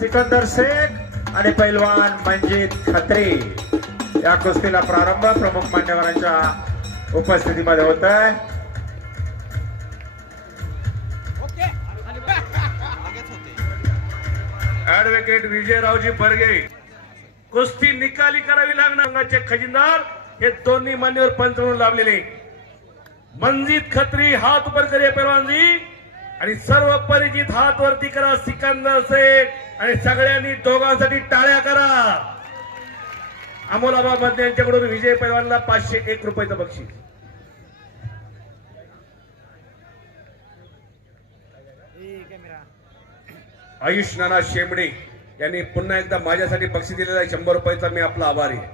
सिकंदर शेख आणि पैलवान मंजित खत्री. या कुस्तीला प्रारंभ प्रमुख मान्यवरांच्या उपस्थितीमध्ये होत आहे ऍडव्होकेट विजयरावजी बर्गे कुस्ती निकाली करावी लागणार. अंगाचे खजिनदार हे दोन्ही मान्यवर पंच म्हणून लाभलेले. मंजित खत्री हात वर करे पेलवानजी. आणि सर्व परिचित हात वरती करा सिकंदर शेख. आणि सगळ्यांनी दोघांसाठी टाळ्या करा. अमोलाबादमध्ये यांच्याकडून विजय पैलवानला पाचशे एक रुपयाचं बक्षीस. आयुष नाना शेमडे यांनी पुन्हा एकदा माझ्यासाठी बक्षीस दिलेला आहे. शंभर रुपयाचा मी आपला आभारी आहे.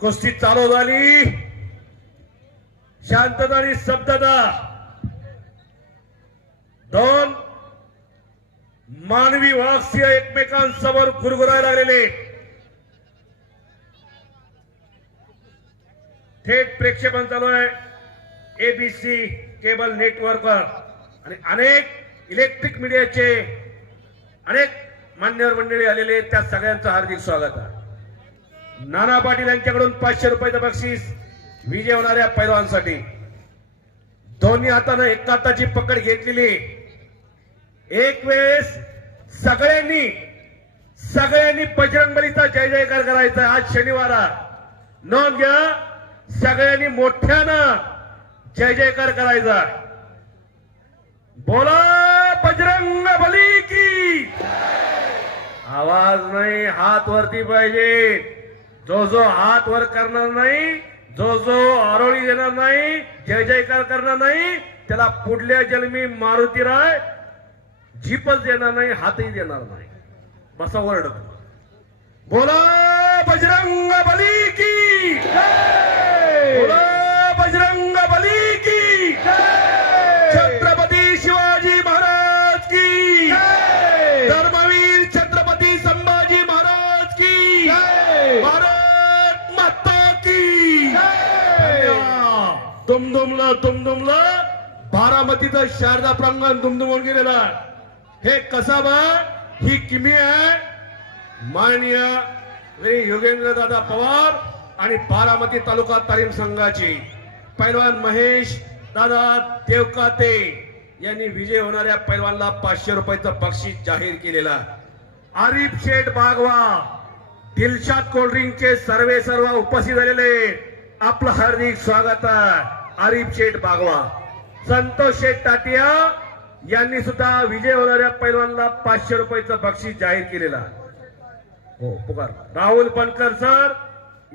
कुस्ती चालू झाली शांतता आणि शब्दता दोन मानवी वाक्य एकमेकांसमोर गुरगुरायला लागलेले थेट प्रेक्षेपण चालू आहे. एबीसी केबल नेटवर्कवर आणि अनेक इलेक्ट्रिक मीडियाचे अनेक मान्यवर मंडळी आलेले त्या सगळ्यांचं हार्दिक स्वागत आहे. नाना पाटील यांच्याकडून पाचशे रुपयाचं बक्षीस विजय होणाऱ्या पैलवानसाठी. दोन्ही हातानं एका हाताची पकड घेतलेली एक वेळेस सगळ्यांनी सगळ्यांनी बजरंगबलीचा जय जयकार करायचा आज शनिवार नोंद घ्या सगळ्यांनी मोठ्यानं जय जयकार करायचा. बोला बजरंग बली की. आवाज नाही हात वरती पाहिजे. जो जो हात वर करणार नाही जो जो आरोळी देणार नाही जय जयकार करणार नाही त्याला पुढल्या जन्मी मारुती राय जीपच देणार नाही हातही देणार नाही. बसा वर्ड बोला बजरंग बली की बोला बजरंग बली की छत्रपती शिवाजी महाराज की धर्मवीर छत्रपती संभाजी महाराज की भारत माता की दुमदुमलं दुमदुमलं. बारामतीचं शारदा प्रांगण दुमदुमून गेलेलं आहे. हे कसाबा ही किमी आहे. माननीय योगेंद्र दादा पवार आणि बारामती तालुका तालीम संघाची पैलवान महेश दादा देवकाते यांनी विजय होणाऱ्या पैलवानला पाचशे रुपयाचं बक्षीस जाहीर केलेला आरिफ शेठ बागवा दिलशाद कोल्ड्रिंकचे सर्वे सर्व उपस्थित झालेले आपलं हार्दिक स्वागत आहे. आरिफ शेठ बागवा संतोष शेठ टाटिया यांनी सुद्धा विजय होणाऱ्या पैलवानला पाचशे रुपयाचं बक्षीस जाहीर केलेला हो पुकार. Rahul Bankar sir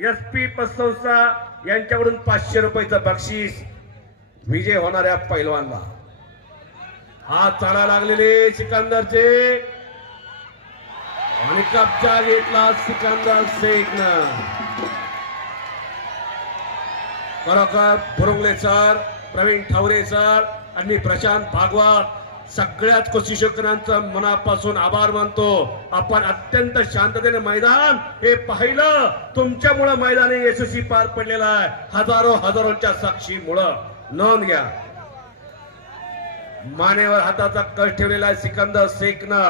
S P पतसंस्था यांच्याकडून पाचशे रुपयाचं बक्षीस विजय होणाऱ्या पैलवानला हात चाला लागलेले सिकंदरचे. आणि कपचा घेतला सिकंदर शेखनं. खरोखर बुरुंगले सर प्रवीण ठावरे सर आणि प्रशांत भागवत. सगळ्याच कुस्तीशकरांचं मनापासून आभार मानतो. आपण अत्यंत शांततेने मैदान हे पाहिलं. तुमच्यामुळं मैदान यशस्वी पार पडलेला आहे. हजारो हजारोच्या साक्षीमुळं. नोंद घ्या. मानेवर हाताचा कष ठेवलेला आहे सिकंदर शेखनं.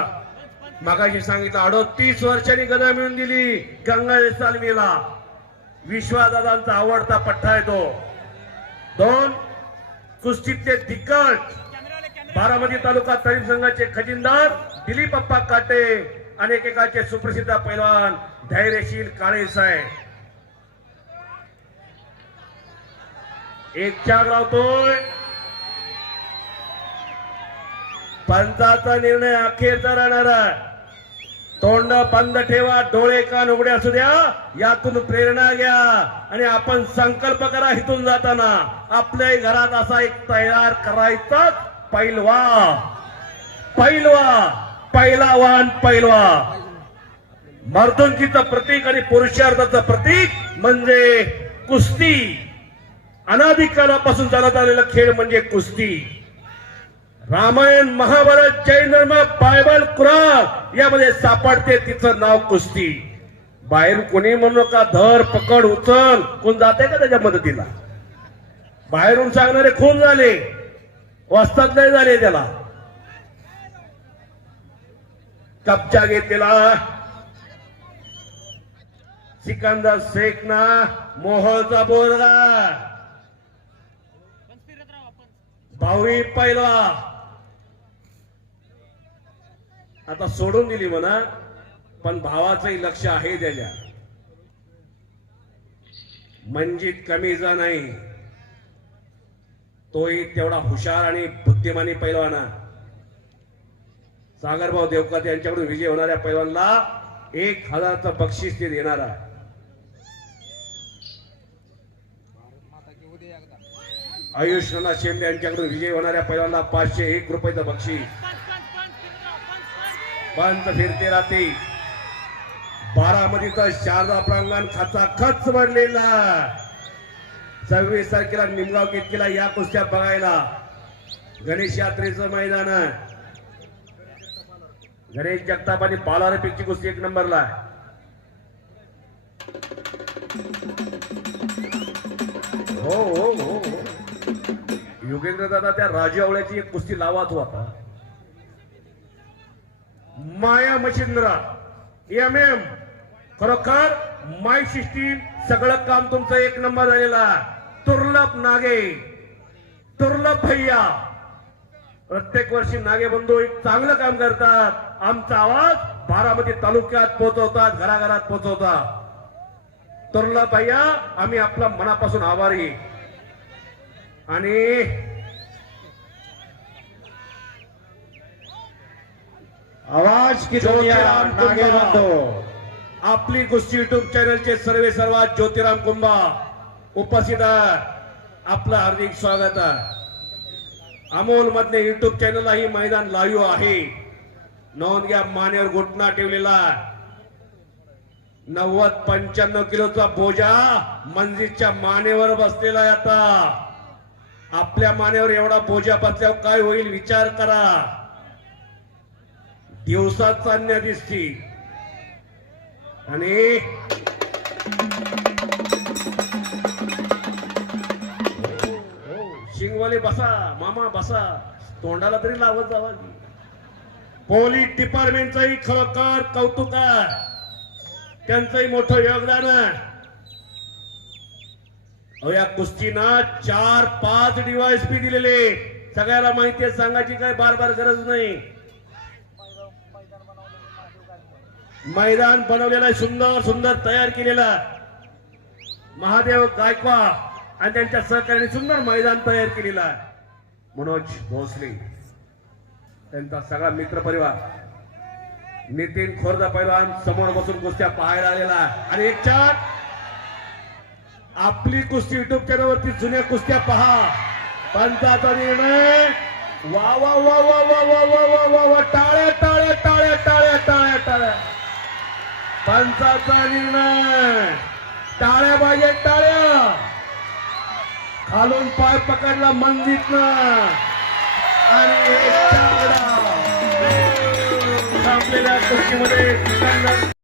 मगाशी सांगितलं अडोतीस वर्षांनी गदा मिळून दिली गंगा सालमीला विश्वादादांचा आवडता पठ्ठा आहे तो. दोन कुस्तीतले दिग्गज बारामती तालुका तालीम संघाचे खजिनदार दिलीप अप्पा काटे अनेकेकाचे सुप्रसिद्ध पैलवान धैर्यशील काळे साहेब. एक चार लावतोय. पंचाचा निर्णय अखेरचा राहणार तोंड बंद ठेवा डोळे कान उघडे असू द्या. यातून प्रेरणा घ्या आणि आपण संकल्प करा इथून जाताना. आपल्याही घरात असा एक तयार करायचा पैलवा पैलवा पैलावान पैलवा. मर्दुंकीचं प्रतीक आणि पुरुषार्थाचं प्रतीक म्हणजे कुस्ती. अनाधिकालापासून चालत आलेला खेळ म्हणजे कुस्ती. रामायण महाभारत जैन धर्म बायबल कुराण यामध्ये सापडते तिचं नाव कुस्ती. बाहेर कोणी म्हणू नका धर पकड उचल कोण जाते का त्याच्या मदतीला? बाहेरून सांगणारे खून झाले. वस्तात नाही झाले त्याला. कब्जा घेतलेला. सिकंदर शेख ना मोहळचा बोरगा भावी पहिला आता सोडून दिली म्हणा पण भावाचंही लक्ष आहे त्याच्या. मंजित कमीचा नाही. तोही तेवढा हुशार आणि बुद्धिमानी पैलवाना सागरभाऊ देवकर यांच्याकडून विजय होणाऱ्या पैलवानला एक हजारचं बक्षीस ते देणार आहे. आयुष नाना शेंबे यांच्याकडून विजय होणाऱ्या पैलवानला पाचशे एक रुपयाचं बक्षीस. पंत फिरते राहते बारामतीचं शारदा प्रांगण खाचा खच भरलेला सव्वीस तारखेला निमगाव केला या कुस्त्या बघायला गणेश यात्रेचं मैदान आहे. गणेश जगताप आणि बालारपेक्षी कुस्ती एक नंबरला आहे. हो हो हो, हो. योगेंद्र दादा त्या राजावळ्याची एक कुस्ती लावाच होता माया मशिंद्रा एम एम खरोखर माय सिस्टीम सगळं काम तुमचं एक नंबर झालेला आहे. दुर्लभ नागे दुर्लभ भैया. प्रत्येक वर्षी नागे बंधू एक चांगलं काम करतात. आमचा आवाज बारामती तालुक्यात पोहोचवतात घराघरात पोहोचवतात. दुर्लभ भैया आम्ही आपला मनापासून आभारी. आणि आवाज की ज्योतिराम नागे. बंधू. आपली कुस्ती युट्यूब चॅनलचे सर्वे सर्वात ज्योतिराम कुंभा उपस्थित आहे आपलं हार्दिक स्वागत आहे. अमोल मधले युट्यूब चॅनलला ही मैदान लाईव्ह आहे. नोंद घ्या मानेवर घुटना ठेवलेला नव्वद पंच्याण्णव किलोचा बोजा मंजितच्या मानेवर बसलेला आहे आता. आपल्या मानेवर एवढा बोजा बसल्यावर काय होईल विचार करा. दिवसात चालण्या दिसती आणि शिंगवाले बसा मामा बसा. तोंडाला तरी लावत जावा पोलीस डिपार्टमेंटचंही खरोखर कौतुक आहे त्यांचंही मोठं योगदान. आहे अहो या कुस्तीना चार पाच डिवाइस पी दिलेले सगळ्याला माहिती आहे सांगायची काय बार बार गरज नाही. मैदान बनवलेलं सुंदर सुंदर तयार केलेला. महादेव गायकवा आणि त्यांच्या सहकार्याने सुंदर मैदान तयार केलेलं आहे मनोज भोसले त्यांचा सगळा मित्र परिवार नितीन खोरदा पैलवान समोर बसून कुस्त्या पाहायला आलेला आहे आणि एक चार आपली कुस्ती युट्यूब चॅनलवरती जुन्या कुस्त्या पहा पंचाचा निर्णय वा वा वा वा वा वा वा वा वा वा टाळ्या टाळ्या टाळ्या टाळ्या टाळ्या टाळ्या पंचाचा निर्णय टाळ्या पाहिजे टाळ्या खालून पाय पकडला मंजितनं. आणि संपलेल्या कुस्तीमध्ये